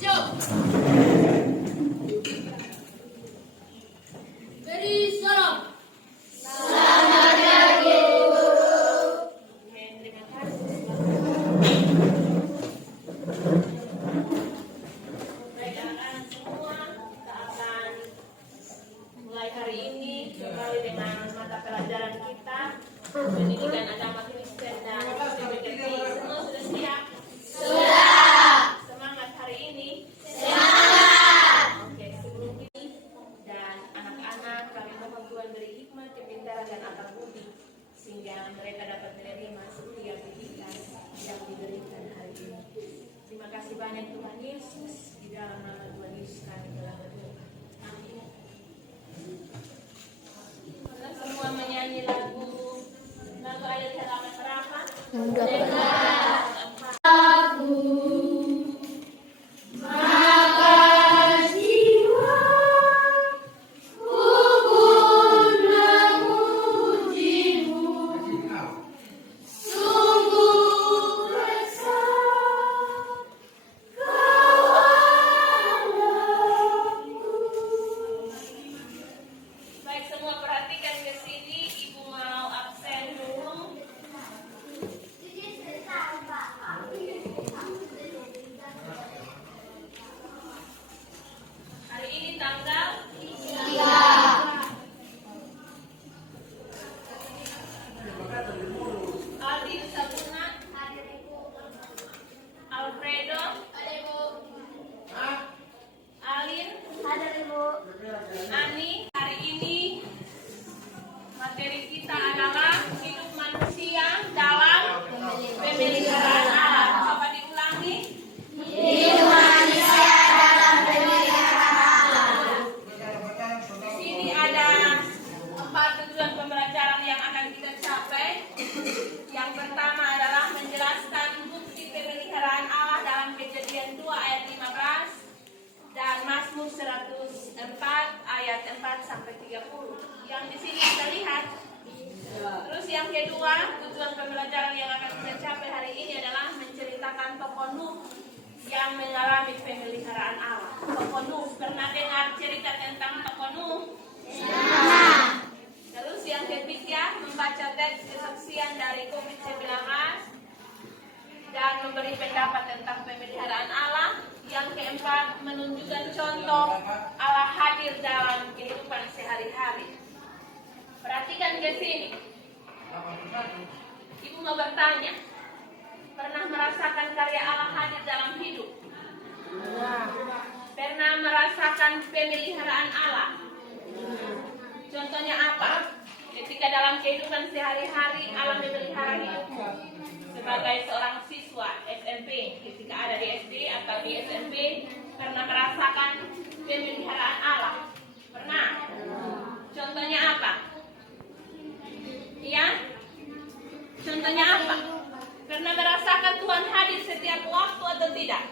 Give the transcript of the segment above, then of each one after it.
Beri salam. Baik anak-anak semua, kita akan mulai hari ini kembali dengan mata pelajaran kita pendidikan agama Kristen dan PPKP. Semua sudah siap? Sudah. Semangat hari ini? Semangat. Oke, sebelum ini dan anak-anak kami mohon Tuhan beri hikmat, kepintaran dan akal budi sehingga mereka dapat menerima setiap didikan yang diberikan hari ini. Terima kasih banyak Tuhan Yesus, di dalam nama Tuhan Yesus kami telah berdoa. Amin. Kita semua menyanyi lagu ayat halaman berapa? Baik, semua perhatikan ke sini. Ibu mau absen dulu. Hari ini tanggal 3. Aldi Sabuna, Alfredo, Alin, Ani. Hari ini materi kita adalah hidup manusia dalam pemeliharaan Allah. Coba diulangi. Hidup manusia dalam pemeliharaan Allah. Di sini ada 4 tujuan pembelajaran yang akan kita capai. Yang pertama adalah menjelaskan bukti pemeliharaan Allah dalam Kejadian 2 ayat 15 dan Mazmur 104 ayat 4 sampai 30. Yang di sini kita lihat. Terus yang kedua, tujuan pembelajaran yang akan kita capai hari ini adalah menceritakan tokoh Nuh yang mengalami pemeliharaan Allah. Tokoh Nuh, pernah dengar cerita tentang tokoh Nuh? Terus yang ketiga, membaca teks kesaksian dari COVID-19 dan memberi pendapat tentang pemeliharaan Allah. Yang keempat, menunjukkan contoh Allah hadir dalam kehidupan sehari-hari. Perhatikan ke sini. Ibu mau bertanya, pernah merasakan karya Allah hadir dalam hidup? Pernah merasakan pemeliharaan Allah? Contohnya apa? Ketika dalam kehidupan sehari-hari Allah memelihara hidupmu. Sebagai seorang siswa SMP, ketika ada di SD atau di SMP, pernah merasakan pemeliharaan Allah? Pernah? Contohnya apa? Iya? Contohnya apa? Pernah merasakan Tuhan hadir setiap waktu atau tidak?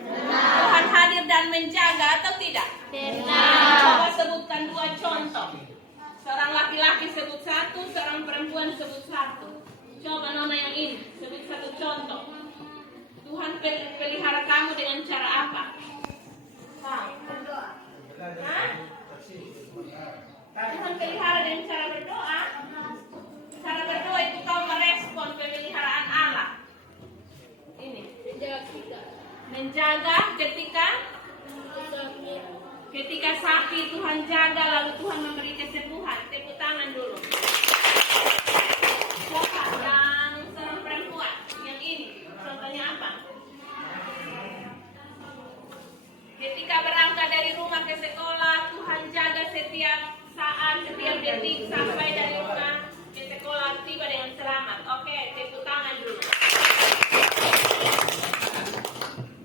Tuhan hadir dan menjaga atau tidak? Coba sebutkan 2 contoh. Seorang laki-laki sebut 1, seorang perempuan sebut 1. Coba nona yang ini, sebut 1 contoh. Tuhan pelihara kamu dengan cara apa? Berdoa. Tuhan pelihara dengan cara berdoa. Cara berdoa itu kau merespon pemeliharaan Allah. Ini menjaga ketika sakit Tuhan jaga, lalu Tuhan memberi kesembuhan. Tepuk tangan dulu. Coba yang seorang perempuan yang ini, contohnya apa? Ketika berangkat dari rumah ke sekolah, Tuhan jaga setiap saat, setiap detik sampai dari rumah ke sekolah tiba dengan selamat. Oke, tepuk tangan dulu.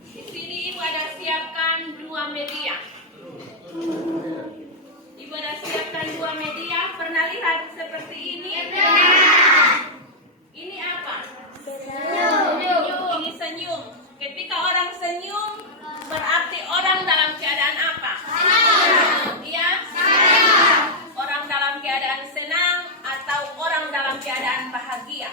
Di sini ibu ada siapkan 2 media. Ibu ada siapkan 2 media. Pernah lihat seperti ini? Ini apa? Senyum. Ini senyum. Ketika orang senyum, berarti orang dalam keadaan apa? Iya? Orang dalam keadaan senang atau orang dalam keadaan bahagia?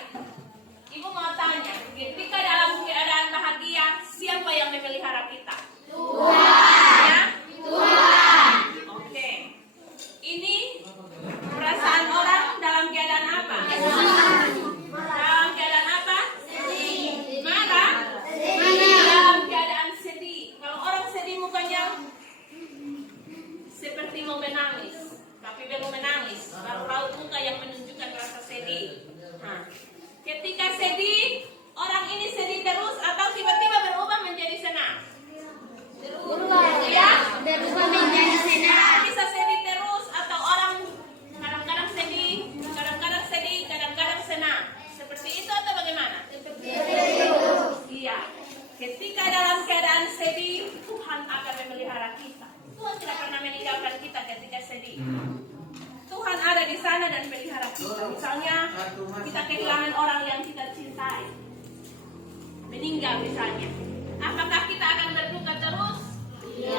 Ibu mau tanya, ketika dalam keadaan bahagia, siapa yang memelihara kita? Tuhan. seperti mau menangis, tapi belum menangis. Baru raut muka yang menunjukkan rasa sedih. Nah, ketika sedih, orang ini sedih terus atau tiba-tiba berubah menjadi senang? Ya, Berubah menjadi senang. bisa sedih terus atau orang kadang-kadang sedih, kadang-kadang senang. Seperti itu atau bagaimana? Iya. Ketika dalam keadaan sedih, Tuhan akan memelihara kita. Tuhan tidak pernah meninggalkan kita ketika sedih. Tuhan ada di sana dan memelihara kita. Misalnya, kita kehilangan orang yang kita cintai, meninggal misalnya. Apakah kita akan berduka terus? Ya.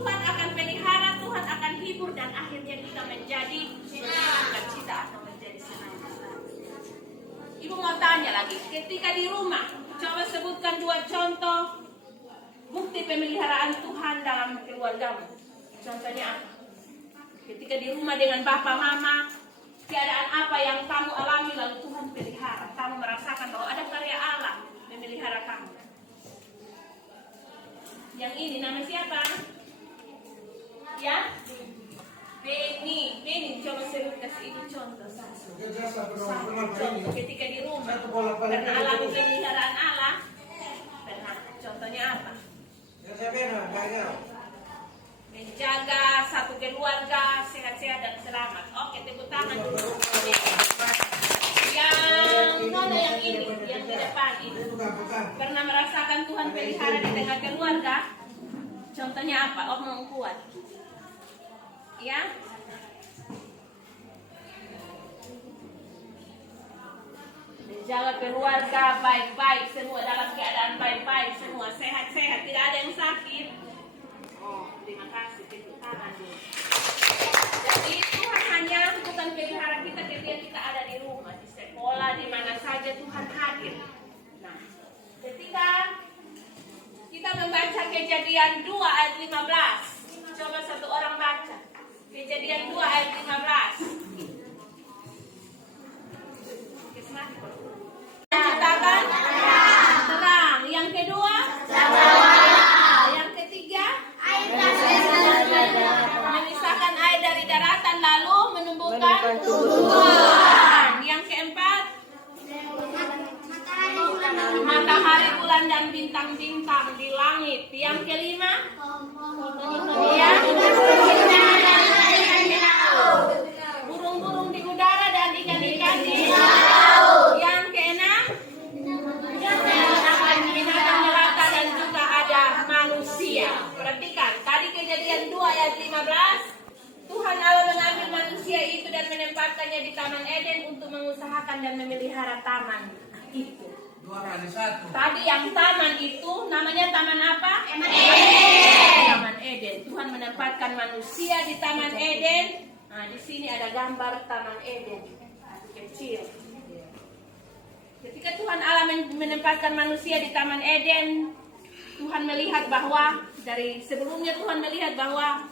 Tuhan akan pelihara, Tuhan akan hibur, dan akhirnya kita menjadi sukacita atau menjadi senang. Ibu mau tanya lagi, ketika di rumah, coba sebutkan 2 contoh bukti pemeliharaan Tuhan dalam keluargamu. Contohnya apa? Ketika di rumah dengan bapak mama, keadaan apa yang kamu alami lalu Tuhan pelihara, kamu merasakan bahwa ada karya Allah memelihara kamu. Yang ini nama siapa? Ya? Beni, coba sebut kasih ibu contoh satu. Contoh ketika di rumah karena alami pemeliharaan Allah. Pernah. Contohnya apa? Menjaga satu keluarga sehat-sehat dan selamat. Oke, tepuk tangan dulu. Yang mana yang ini? Yang di depan ini. Pernah merasakan Tuhan pelihara di tengah keluarga? Contohnya apa? Omong kuat. Ya? Menjaga keluarga baik-baik, semua dalam keadaan baik-baik, semua sehat-sehat, tidak ada yang sakit. Oh, terima kasih, tepuk tangan dulu. Jadi Tuhan hanya bukan pelihara kita ketika kita ada di rumah, di sekolah, di mana saja Tuhan hadir. Nah, ketika kita membaca Kejadian 2 ayat 15, coba satu orang baca. Kejadian 2 ayat 15. Menciptakan terang. Yang kedua, yang ketiga, memisahkan air dari daratan lalu menumbuhkan tumbuhan. Yang keempat, matahari, bulan, dan bintang-bintang di langit. Yang kelima, ya, burung-burung di udara dan ikan-ikan di laut. Yang keenam, binatang melata dan juga ada manusia. Perhatikan, tadi Kejadian 2 ayat 15, Tuhan Allah mengambil manusia itu dan menempatkannya di Taman Eden untuk mengusahakan dan memelihara taman itu. Tadi yang taman itu namanya taman apa? Taman Eden. Tuhan menempatkan manusia di Taman Eden. Nah, di sini ada gambar Taman Eden kecil. Ketika Tuhan Allah menempatkan manusia di Taman Eden, Tuhan melihat bahwa dari sebelumnya Tuhan melihat bahwa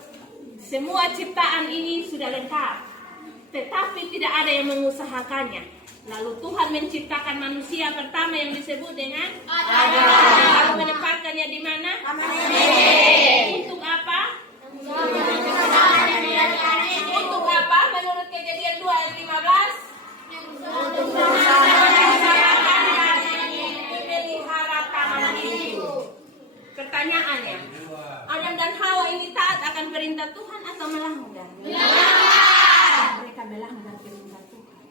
semua ciptaan ini sudah lengkap, tetapi tidak ada yang mengusahakannya. Lalu Tuhan menciptakan manusia pertama yang disebut dengan Adam. Lalu menempatkannya di mana? Taman Eden. Untuk apa? Untuk apa? Menurut Kejadian 2 ayat 15. Untuk memelihara taman itu. Pertanyaannya, Adam dan Hawa ini taat akan perintah Tuhan atau melanggar? Mereka melanggar perintah Tuhan.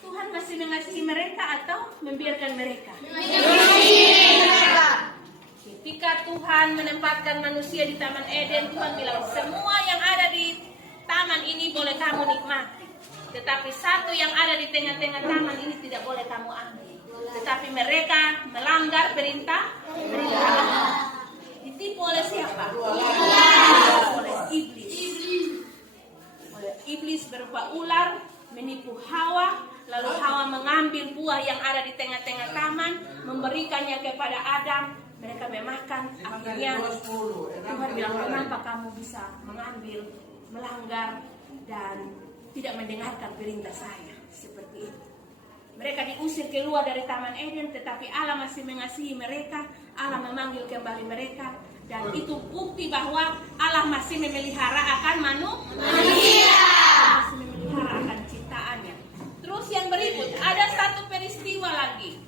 Tuhan masih mengasihi mereka atau membiarkan mereka? Ketika Tuhan menempatkan manusia di Taman Eden, Tuhan bilang semua yang ada di taman ini boleh kamu nikmati, tetapi satu yang ada di tengah-tengah taman ini tidak boleh kamu ambil. Tetapi mereka melanggar perintah Allah. Ditipu oleh siapa? Oleh iblis. Oleh iblis berupa ular menipu Hawa, lalu Hawa mengambil buah yang ada di tengah-tengah taman, memberikannya kepada Adam. Mereka memakan. Akhirnya Tuhan bilang, kenapa kamu bisa mengambil, melanggar dan tidak mendengarkan perintah saya? Seperti itu. Mereka diusir keluar dari Taman Eden, tetapi Allah masih mengasihi mereka. Allah memanggil kembali mereka. Dan itu bukti bahwa Allah masih memelihara akan manusia. Masih memelihara akan ciptaannya. Terus yang berikut, ada satu peristiwa lagi.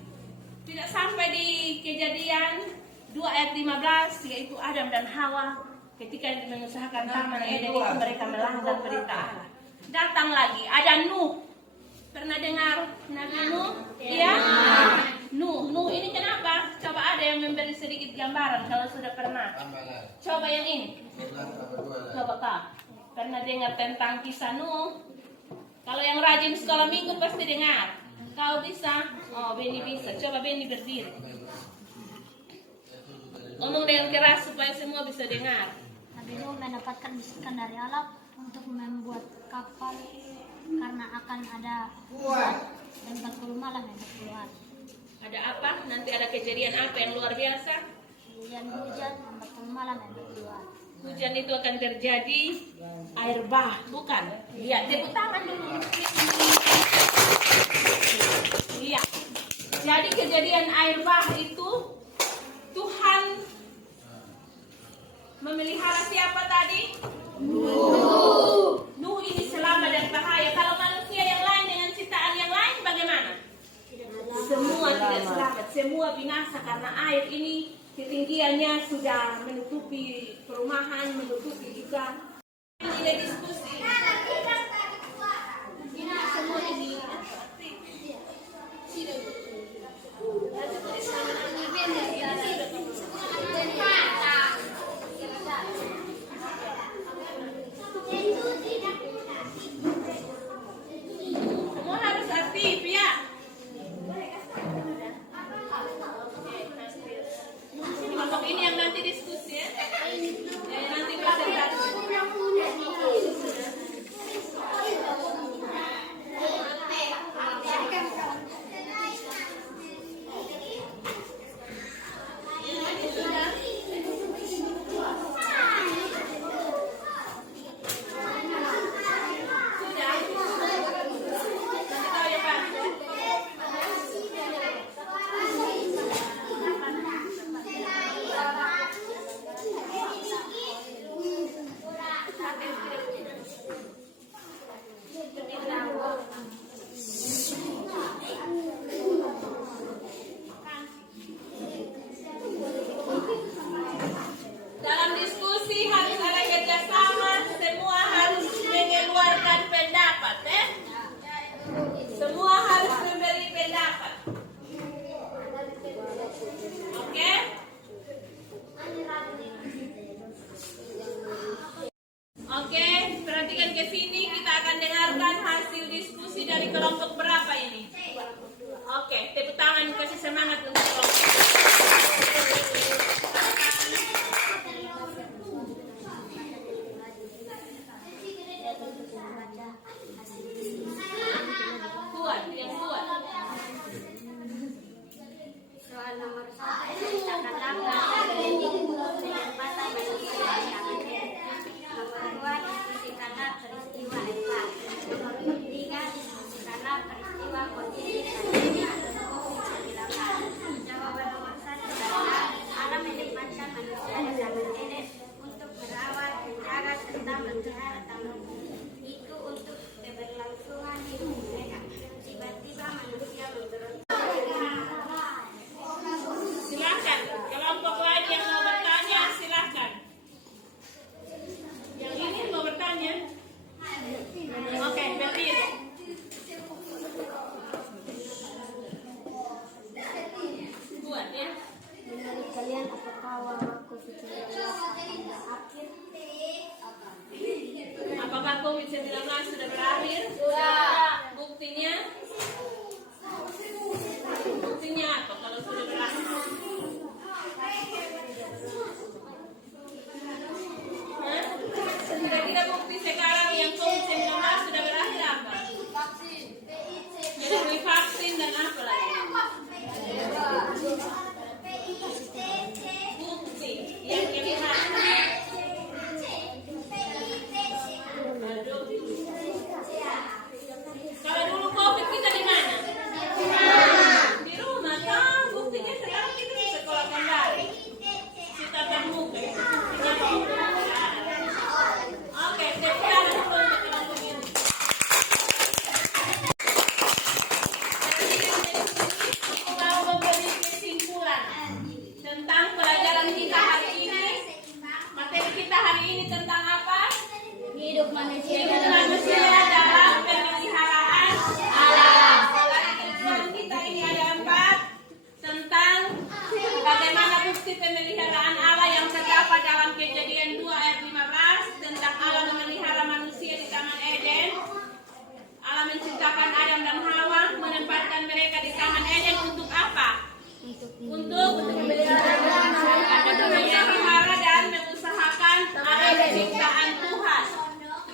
Tidak sampai di Kejadian 2 ayat 15, yaitu Adam dan Hawa. Ketika mengusahakan Taman Eden itu mereka melanggar perintah Allah. Datang lagi, ada Nuh. Pernah dengar Nabi Nuh? Iya? Nuh ini kenapa? Coba ada yang memberi sedikit gambaran kalau sudah pernah. Coba yang ini. Coba Kak. Pernah dengar tentang kisah Nuh? Kalau yang rajin sekolah minggu pasti dengar. Kau bisa? Oh, Beni bisa. Coba Beni berdiri. Ngomong dengan keras supaya semua bisa dengar. Nabi Nuh mendapatkan bisikan dari Allah untuk membuat kapal karena akan ada hujan dan 40 malam dan 40 hari. Ada apa? Nanti ada kejadian apa yang luar biasa? Hujan dan 40 malam dan 40 hari. Hujan itu akan terjadi air bah, bukan? Lihat, tepuk tangan dulu. Lihat. Jadi kejadian air bah itu Tuhan memelihara siapa tadi? Nuh ini selamat dan bahaya. Kalau manusia yang lain dengan ciptaan yang lain bagaimana? Semua tidak selamat, semua binasa karena air ini ketinggiannya sudah menutupi perumahan, menutupi juga. Ini diskusi. Semua ini. Semua harus aktif ya. Kelompok ini yang nanti diskusi ya. Yang nanti presentasi. Dalam diskusi harus ada kerjasama, semua harus mengeluarkan pendapat, Semua harus memberi pendapat. Oke? Oke, perhatikan ke sini, kita akan dengarkan hasil diskusi dari kelompok berapa ini? Oke, tepuk tangan, kasih semangat untuk kelompok. Kuat, yang kuat. Soal nomor 1 ceritakanlah dengan mata manusia yang ada. Nomor 2 diskusikanlah peristiwa Eva. Nomor 3 diskusikanlah peristiwa kondisi COVID-19. Jawaban nomor 1 adalah Allah menempatkan manusia di Taman Eden untuk merawat, menjaga serta memelihara taman itu untuk keberlangsungan hidup mereka. Tiba-tiba manusia memberontak. Silakan, kelompok lain yang mau bertanya silakan. Yang ini mau bertanya? Oke, berdiri. Buat ya. Menurut kalian apakah wabah COVID-19 akan berakhir? Apakah COVID-19 sudah berakhir? Buktinya? Buktinya apa kalau sudah berakhir? Hah? Kira-kira bukti sekarang yang COVID-19 sudah berakhir apa? Melalui vaksin dan apa lagi? Bukti yang lihat. Kalau dulu COVID bukti pemeliharaan Allah yang terdapat dalam Kejadian 2 ayat 15 tentang Allah memelihara manusia di Taman Eden. Allah menciptakan Adam dan Hawa, menempatkan mereka di Taman Eden untuk apa? Untuk memelihara dan mengusahakan alam ciptaan Tuhan.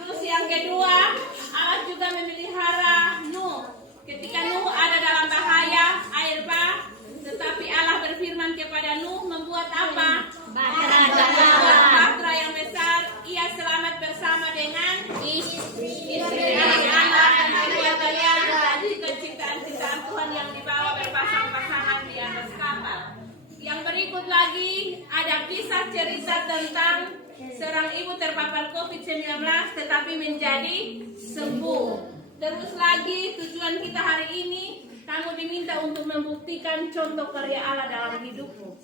Terus yang kedua, Allah juga memelihara Nuh. Ketika Nuh ada dalam bahaya air bah, tetapi Allah berfirman kepada Nuh membuat apa? Bahtera yang besar. Ia selamat bersama dengan istri, anak-anak, dan keluarganya. Jadi ciptaan-ciptaan Tuhan yang dibawa berpasang-pasangan di atas kapal. Yang berikut lagi ada kisah cerita tentang seorang ibu terpapar COVID-19 tetapi menjadi sembuh. Terus lagi tujuan kita hari ini, kamu diminta untuk membuktikan contoh karya Allah dalam hidupmu.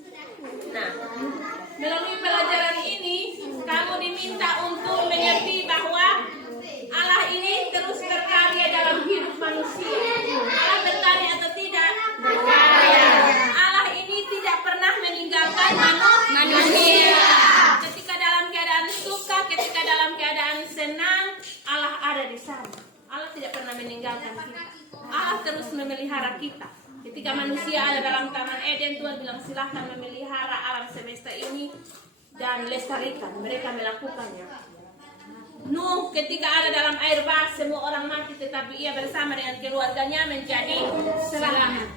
Nah, melalui pelajaran ini, kamu diminta untuk mengerti bahwa Allah ini terus berkarya dalam hidup manusia. Allah berkarya atau tidak? Berkarya. Allah ini tidak pernah meninggalkan manusia. Ketika dalam keadaan suka, ketika dalam keadaan senang, Allah ada di sana. Allah tidak pernah meninggalkan kita. Allah terus memelihara kita. Ketika manusia ada dalam Taman Eden, Tuhan bilang silahkan memelihara alam semesta ini dan lestarikan. Mereka melakukannya. Nuh ketika ada dalam air bah, semua orang mati, tetapi ia bersama dengan keluarganya menjadi selamat.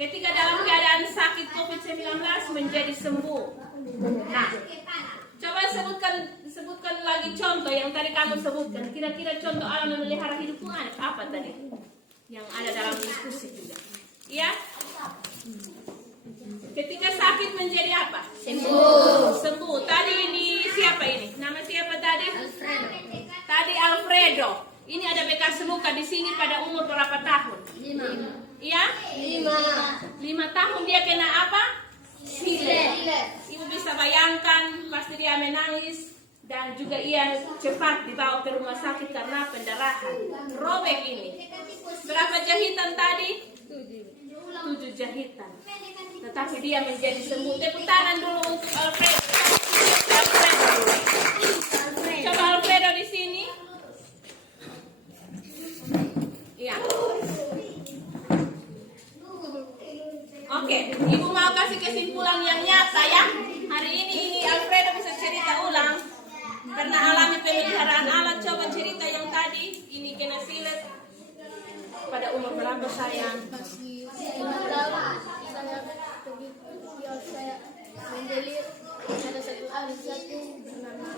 Ketika dalam keadaan sakit COVID-19 menjadi sembuh. Nah, coba sebutkan lagi contoh yang tadi kamu sebutkan. Kira-kira contoh Allah memelihara hidup Tuhan apa tadi? Yang ada dalam diskusi juga. Ya? Ketika sakit menjadi apa? Sembuh. Tadi ini siapa ini? Nama siapa tadi? Tadi Alfredo. Ini ada bekas luka di sini pada umur berapa tahun? 5. Iya? 5 tahun dia kena apa? Silet. Ibu bisa bayangkan pasti dia menangis dan juga ia cepat dibawa ke rumah sakit karena pendarahan. Robek ini. Berapa jahitan tadi? 7 jahitan. Tetapi dia menjadi sembuh. Tepuk tangan dulu untuk Alfredo. Coba Alfredo di sini. Iya. Oke, Ibu mau kasih kesimpulan yang nyata ya. Hari ini Alfredo bisa cerita ulang. Karena alami pemeliharaan Allah. Coba cerita yang tadi. Ini kena silet. Pada umur berapa sayang? 5 tahun saya pergi ke kios, saya membeli ada satu bernama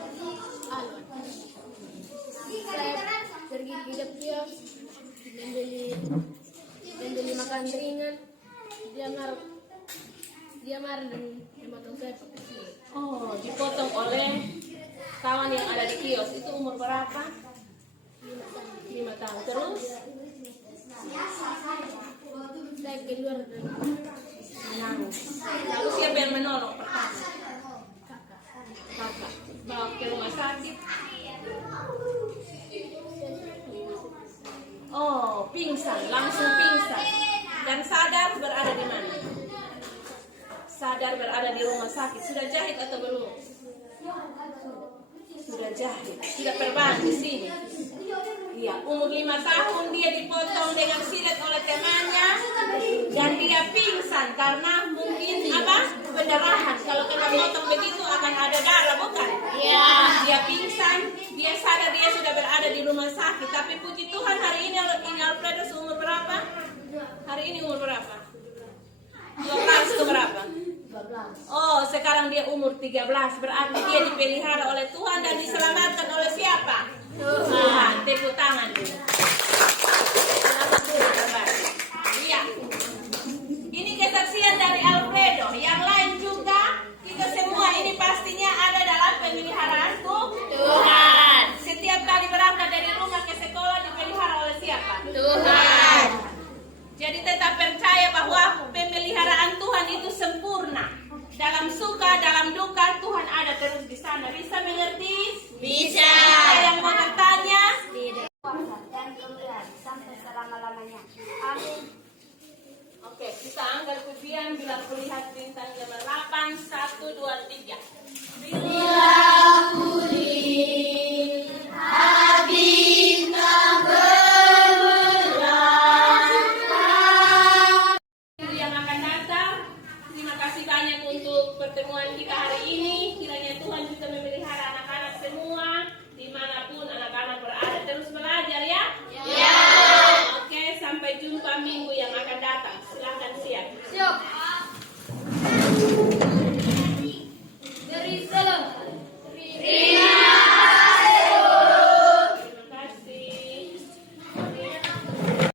Alwan. Saya pergi ke kios membeli makan ringan. Dia marah dan memotong saya pakai silet. Oh, dipotong oleh kawan yang ada di kios. Itu umur berapa? 5 tahun. Terus? Saya keluar dan Menangis. Lalu siapa yang menolong pertama? Kakak. Bawa ke rumah sakit. Oh, pingsan. Langsung pingsan. Dan sadar berada di mana? Sadar berada di rumah sakit. Sudah jahit atau belum? Sudah jahit. Sudah perban di sini. Iya, umur 5 tahun dia dipotong dengan silet oleh temannya dan dia pingsan karena mungkin apa? Pendarahan. Kalau kena potong begitu akan ada darah, bukan? Iya. Dia pingsan, dia sadar dia sudah berada di rumah sakit. Tapi puji Tuhan hari ini Alfredo umur berapa? Hari ini umur berapa? 12 ke berapa? 12. Oh, sekarang dia umur 13. Berarti dia dipelihara oleh Tuhan dan diselamatkan oleh siapa? Tuhan. Tepuk tangan dulu. Selamat dulu kembali. Iya. Ini kesaksian dari Alfredo. Yang lain juga kita semua ini pastinya ada dalam pemeliharaan Tuhan. Setiap kali berangkat dari rumah ke sekolah dipelihara oleh siapa? Tuhan. Jadi tetap percaya bahwa pemeliharaan Tuhan itu sempurna. Dalam suka, dalam duka, Tuhan ada terus di sana. Bisa mengerti? Bisa. Ada yang mau bertanya? Dan kemuliaan sampai selama-lamanya. Amin. Oke, kita angkat pujian bila dua, tiga. Yang akan datang, terima kasih banyak untuk pertemuan kita hari ini.